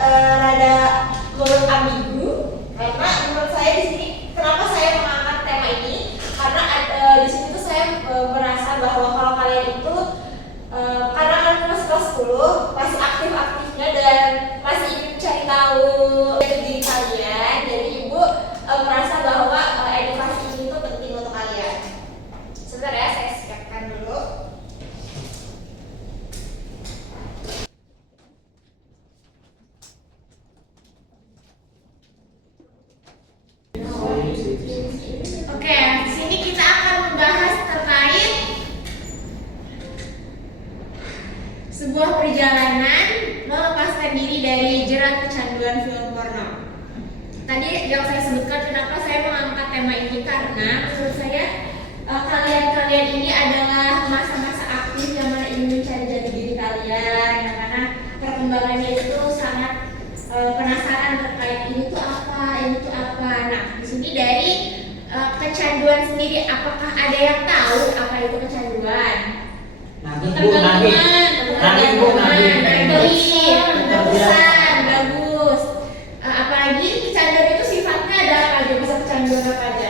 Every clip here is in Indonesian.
rada menurut ambigu, karena menurut saya di sini kenapa saya mengangkat tema ini, karena di sini tuh saya merasa bahwa kalau kalian itu karena kalian masih kelas 10 masih aktif-aktifnya dan masih ingin cari tahu diri kalian, jadi ibu merasa bahwa edukasi ini tuh penting untuk kalian. Sebentar ya, saya siapkan dulu. Oke, di sini kita akan membahas terkait sebuah perjalanan melepaskan diri dari jerat kecanduan film porno. Tadi yang saya sebutkan kenapa saya mengangkat tema ini, karena menurut saya kalian ini adalah masa-masa aktif yang mana ingin mencari jati diri kalian, yang mana perkembangannya itu sangat penasaran terkait ini tuh apa, ini tuh apa. Nah, di sini dari kecanduan sendiri, apakah ada yang tahu apa itu kecanduan? Terusan, bagus. Apalagi kecanduan itu sifatnya ada apa aja? Bisa kecanduan apa aja?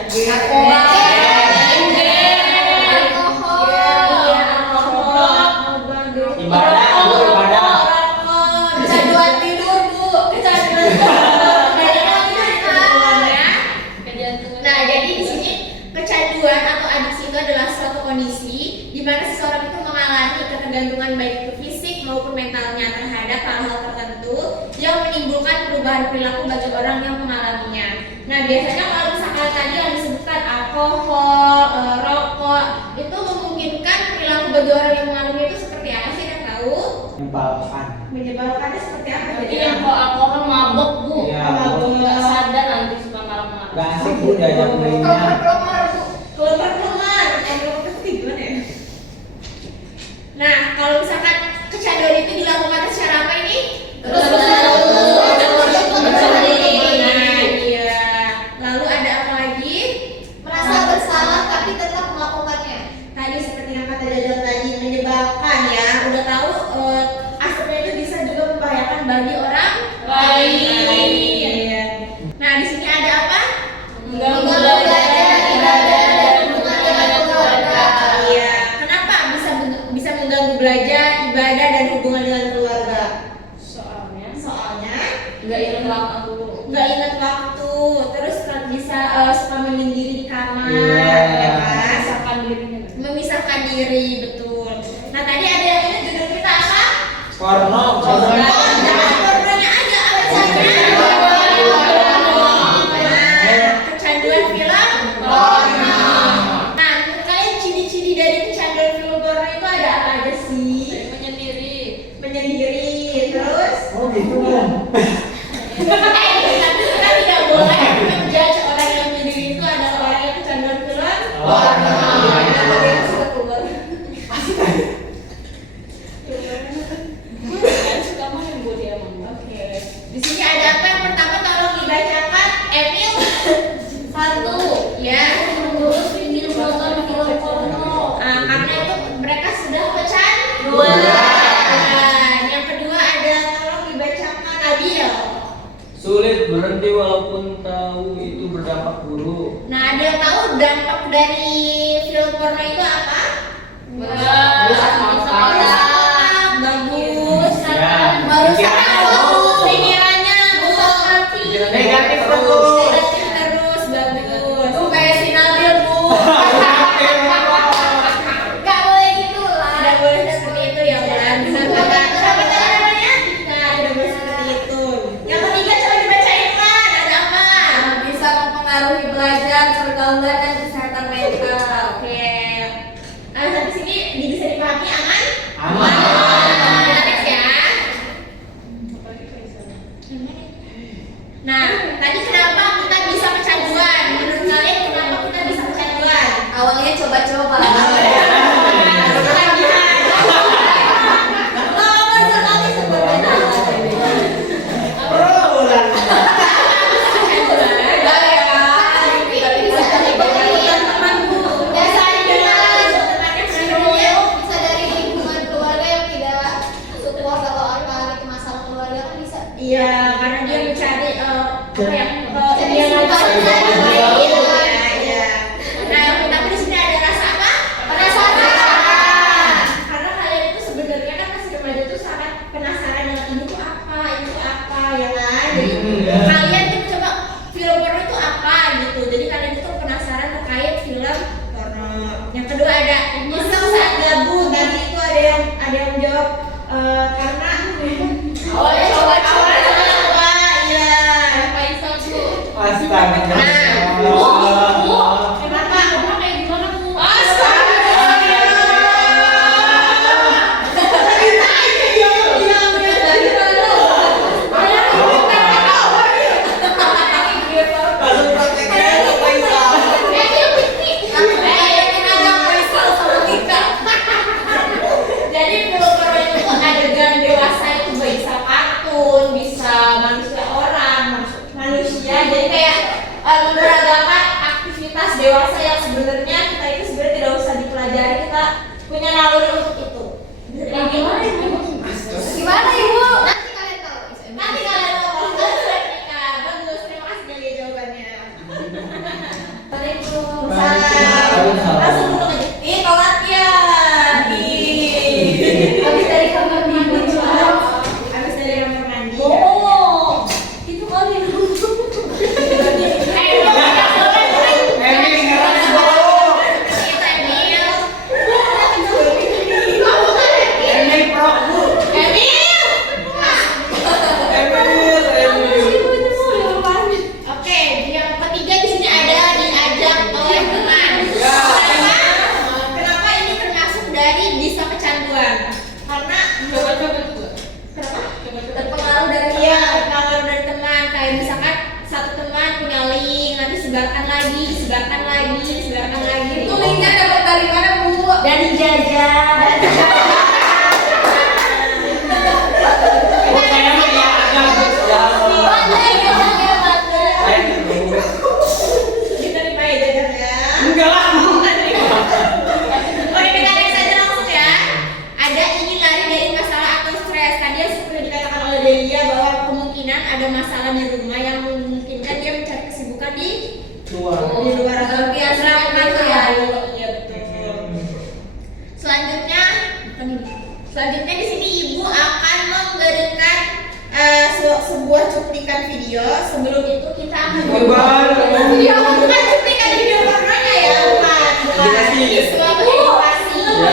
Ketergantungan baik itu fisik maupun mentalnya terhadap hal-hal tertentu yang menimbulkan perubahan perilaku bagi orang yang mengalaminya. Nah, biasanya kalau misalkan tadi yang disebutkan alkohol, rokok, itu memungkinkan perilaku bagi orang yang mengalaminya itu seperti apa sih, yang tahu? Menyebalkannya seperti apa? Jadi yang kalau alkohol mabok, Bu. Ya, mabok nggak sadar nanti suka malam-malam. Gak asik Bu diajak mainnya. Keluar gimana ya? Nah, kalau misalkan kecanduan itu dilakukan secara apa ini? Lalu ada apa lagi? Merasa bersalah tapi tetap melakukannya. Tadi seperti yang kata Jajang tadi, menyebalkan ya. Udah tahu asapnya itu bisa juga membahayakan bagi orang lain. Nah, di sini ada apa? Mengganggu belajar, ibadah, dan hubungan dengan keluarga. Iya. Kenapa bisa mengganggu belajar, ibadah, dan hubungan dengan keluarga? Soalnya Nggak ingat waktu. nggak ingat waktu, terus bisa suka menyendiri di kamar, Iya. ya kan? Memisahkan dirinya. Memisahkan diri, betul. Nah, tadi ada yang ini judul kita apa? Porno. Jangan pornonya aja, alasannya. Nah, kecanduan film porno. Nah, menurut kalian ciri-ciri dari kecanduan film porno itu ada apa aja sih? Menyendiri, terus Oh gitu. kita tidak boleh menjudge orang yang menyendiri itu adalah orang yang kecanduan film porno. Ada yang suka keluar. Suka main Bu dia emang. Oke. Di sini ada apa yang pertama, tolong dibacakan, Emil. 1. Ya. Mengurus video nonton film porno. Karena itu mereka sudah kecanduan. 2. Yang kedua ada, tolong dibacakan, Nabil. Sulit berhenti walaupun tahu itu berdampak buruk. Nah, ada yang tahu dampak dari film porno itu apa? Bagus. Ya, Merusak pikiran. pikirannya, merusak hati. Negatif terus. Negatif terus, bagus. Tuh kayak si Nabil, Bu. Gak boleh gitu lah. Tidak boleh seperti itu ya, Bulan. Sampai namanya? Nah, tidak boleh seperti itu. Yang ketiga coba dibacain, Lan. Ada apa? Bisa mempengaruhi belajar, pergaulan, dan kesehatan mental. Oke. Sampai sini bisa dipahami, aman? Aman. Next ya. Nah, tadi kenapa kita bisa kecanduan? Menurut kalian kenapa kita bisa kecanduan? Awalnya coba-coba. Iya, Iya, karena dia mencari apa ya? Dia iya. Nah, tapi di sini ada rasa apa? Penasaran. Karena kalian itu sebenarnya kan masih remaja itu sangat penasaran dengan ini tuh apa, ya kan? Jadi kalian tuh coba film porno itu apa gitu. Jadi kalian itu penasaran terkait film porno. Yang kedua ada iseng saat gabut. Tadi itu ada yang jawab karena awalnya coba iya. Apa iseng tuh? Astaga. Kenapa kayak gimana Bu? Langsung prakteknya apa Isa? Jadi film porno itu adegan dewasa itu bisa kartun, bisa manusia orang, manusia. Jadi kayak memberagakan aktivitas dewasa yang sebenarnya kita itu sebenarnya tidak usah dipelajari, kita punya naluri untuk itu. Gimana Ibu? Nanti kalian tahu. Bagus Renika, bagus. Terima kasih dari jawabannya. Waalaikumsalam. Langsung dulu aja. Ih, telat ya. Habis dari kamar mandi. Habis dari kamar mandi. Oh, itu kali. Emil ngeras dulu. Emil pro. Oke, yang ketiga di sini ada diajak oleh teman. Ya. Kenapa ini termasuk dari bisa kecanduan? Karena Coba-coba juga. kenapa? Terpengaruh dari Iya, pengaruh dari teman. Kayak misalkan satu teman punya link, nanti sebarkan lagi. Itu linknya dapat dari mana Bu? Dari jajan. Saya mah ya agak jauh. Saya terus. Diterima ya jajannya. Enggak lah. Oke, kita lihat saja langsung ya. Ada ingin lari dari masalah atau stres. Tadi yang seperti dikatakan oleh Delia bahwa kemungkinan ada masalah di rumah yang memungkinkan dia mencari kesibukan di Luar. luar atau Yang serangkan itu ya. Iya betul. Selanjutnya di sini ibu akan memberikan sebuah cuplikan video. Sebelum itu kita akan Video. bukan cuplikan video pornonya ya, bukan. Edukasi. Ini sebuah edukasi. Ya.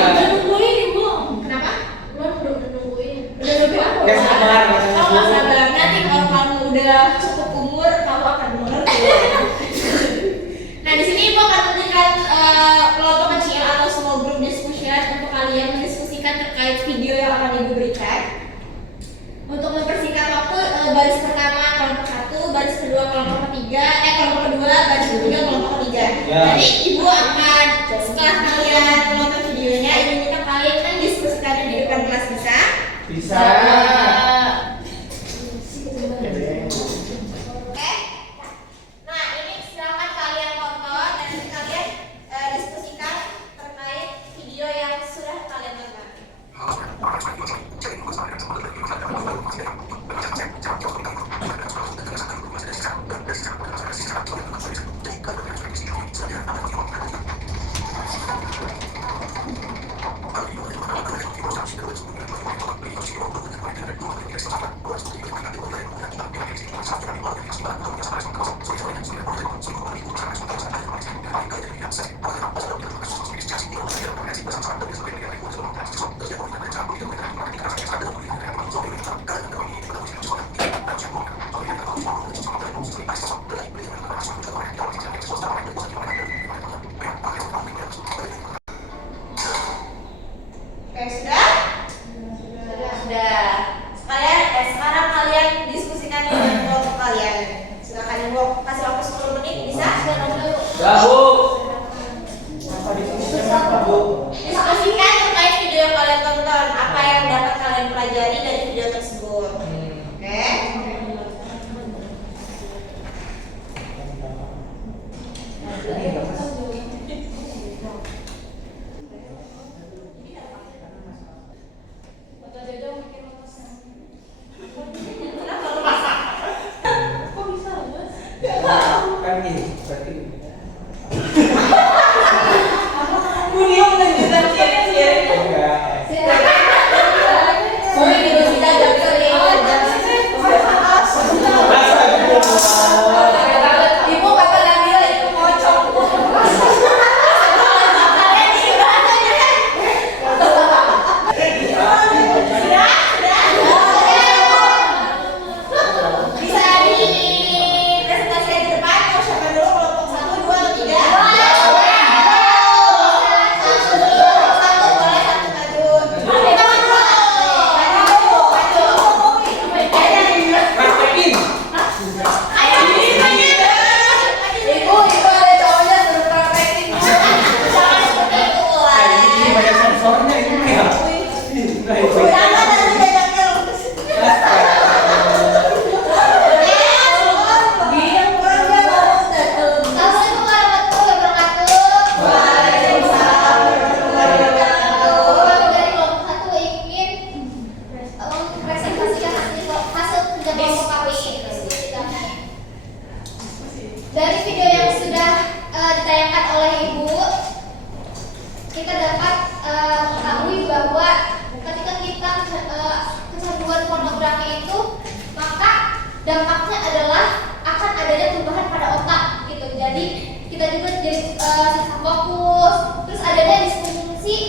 Kenapa? Udah nungguin. Udah nunggu aku. Nggak sabar, Oh, nggak sabar. Nanti kalau kamu udah cukup umur, kamu akan mengerti. Nah, di sini ibu akan memberikan kelompok kecil atau small group discussion untuk kalian mendiskusikan terkait video yang akan ibu berikan. Untuk mempersingkat waktu, baris pertama kelompok 1, baris kedua kelompok ketiga, kelompok kedua, baris ketiga kelompok ketiga. Ya. Jadi ibu akan setelah kalian menonton videonya, ibu minta kalian mendiskusikannya di depan kelas bisa. Bisa. Oke. Nah, ini silakan kalian tonton dan nanti kalian diskusikan terkait video yang sudah kalian tonton.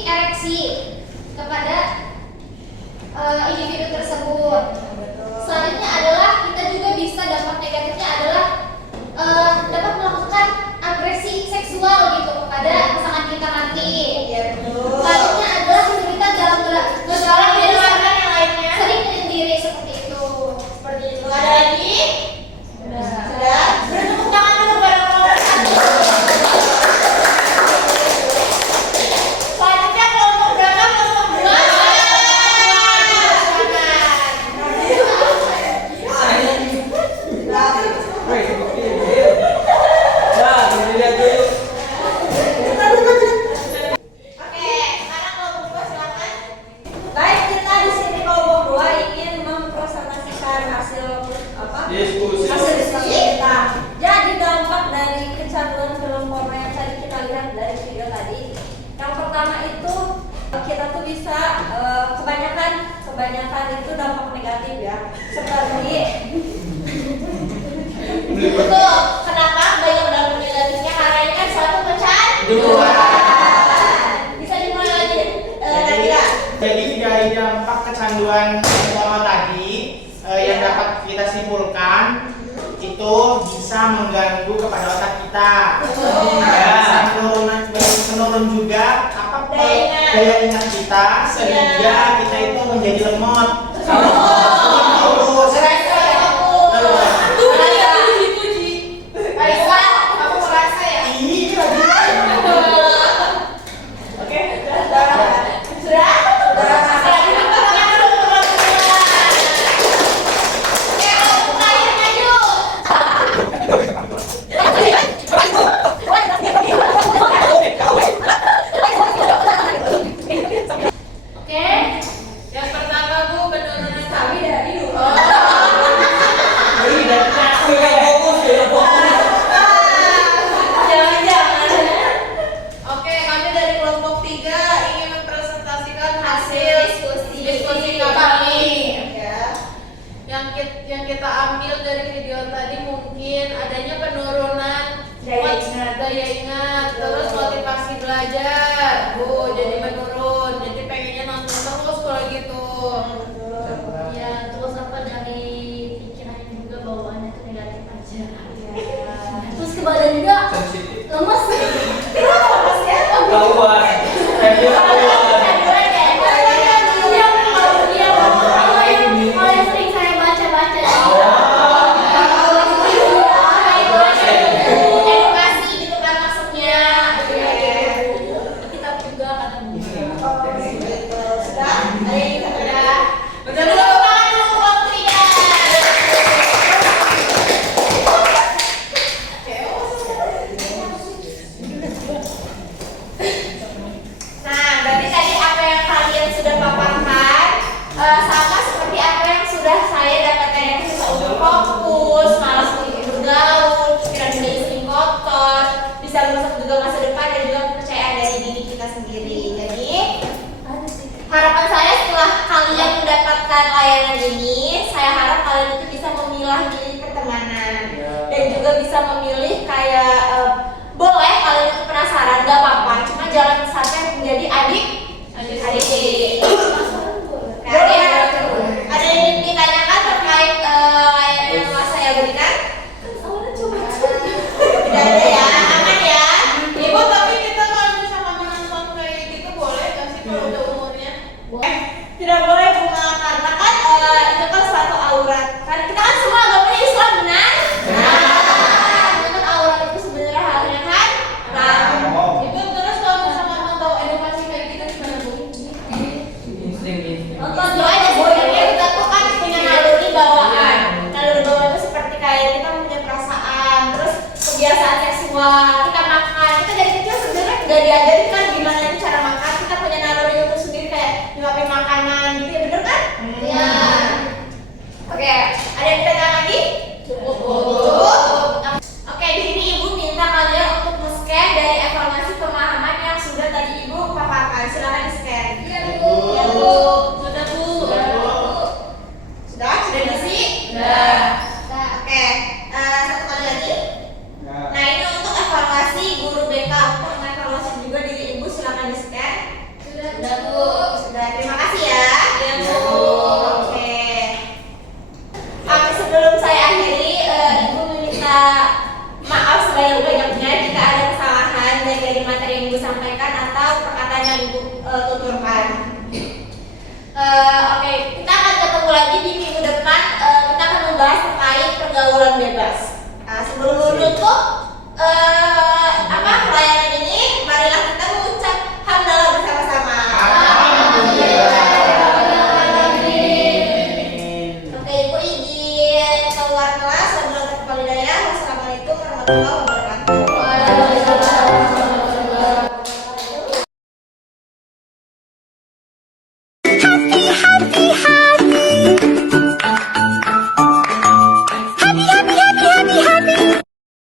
ereksi kepada individu tersebut. Selanjutnya adalah kita juga bisa dampak negatifnya adalah dapat melakukan agresi seksual gitu kepada pasangan kita nanti. Selanjutnya adalah kesulitan dalam berjalan yang lainnya. sering menyendiri seperti itu. Seperti itu. Ada lagi? Sudah. Bertepuk tangan dulu bareng nomor 1. Selanjutnya kelompok berapa? Kelompok 2. Oke, sekarang kelompok 2 silakan. Baik, kita di sini kelompok 2 ingin mempresentasikan hasil Diskusi. hasil diskusi kita. Jadi dampak dari kecanduan film porno yang tadi kita lihat dari video tadi. Yang pertama itu kita tuh bisa kebanyakan itu dampak negatif ya. Seperti Betul. Kenapa banyak dampak negatifnya? Karena ini kan suatu kecanduan. Bisa dimulai lagi. Nadira. Jadi dari dampak kecanduan porno tadi yang dapat kita simpulkan itu bisa mengganggu kepada otak kita. Ya, menurun juga daya ingat kita sehingga kita itu menjadi lemot. Terus Aisyah, kamu merasa ya? iya. Oke, sudah? Sudah. Tepuk tangan dulu teman-teman. Oke, kelompok lain maju. Oke. Yang pertama Bu, penurunan kami dari dulu. Oke, kami dari kelompok 3 ingin mempresentasikan hasil diskusi kami. Yang kita ambil dari video tadi mungkin adanya penurunan daya ingat, terus motivasi belajar, Bu, jadi menurun. Jadi pengennya nonton terus kalau gitu. Ya, terus apa dari pikirannya juga bawaannya itu negatif aja. Terus ke badan juga Sensitif. lemes. Keluar. Video keluar. Kalau yang sering saya baca-baca Edukasi gitu kan maksudnya. kita juga kata Bu. Sudah? Ada yang sudah? Betul tepuk tangan dulu kelompok 3. Nah, berarti tadi apa yang kalian sudah paparkan sama seperti apa yang sudah saya dapatkan, yang susah untuk fokus, malas untuk bergaul, pikiran juga sering kotor, bisa merusak juga masa depan dan juga kepercayaan dari diri kita sendiri. Jadi harapan saya setelah kalian mendapatkan layanan ini, saya harap kalian itu bisa memilah-milih pertemanan dan juga bisa memilih kayak boleh kalian itu penasaran, gak apa-apa, cuma jangan sampai menjadi adik. Ada yang ingin ditanyakan terkait layanan yang telah saya berikan? Tidak ada ya, aman ya. Ibu, tapi kita kalau misalkan menonton kayak gitu boleh nggak sih kalau udah umurnya? Tidak boleh bunga karena kan itu kan suatu aurat. Kan kita kan semua agamanya Islam, benar? Nah, itu kan aurat itu sebenarnya hal yang haram. Ibu, terus kalau misalkan mau tahu edukasi kayak gitu gimana Bu? Insting. Itu aja sebenarnya kita tuh kan punya naluri bawaan. Naluri bawaan itu seperti kayak kita punya perasaan, terus kebiasaan seksual, kita makan. Kita dari kecil sebenarnya udah diajarin kan gimana itu cara makan. Kita punya naluri untuk sendiri kayak nyuapin makanan gitu ya, bener kan? Ya. Oke, ada yang ditanya lagi? Cukup. Oke, di sini Ibu minta kalian untuk men-scan dari evaluasi pemahaman yang sudah tadi Ibu paparkan. Silakan di-scan. Iya, Bu. Ya, Bu. Sudah, Bu. Sudah? Sudah diisi? Sudah. Oke. Satu kali lagi. Nah, ini untuk evaluasi guru BK. Untuk mengevaluasi juga diri Ibu, silakan di-scan. sebanyak-banyaknya jika ada kesalahan dari materi yang Ibu sampaikan atau perkataan yang Ibu tuturkan. Oke, kita akan ketemu lagi di minggu depan. Kita akan membahas terkait pergaulan bebas. Sebelum menutup, pelayanan ini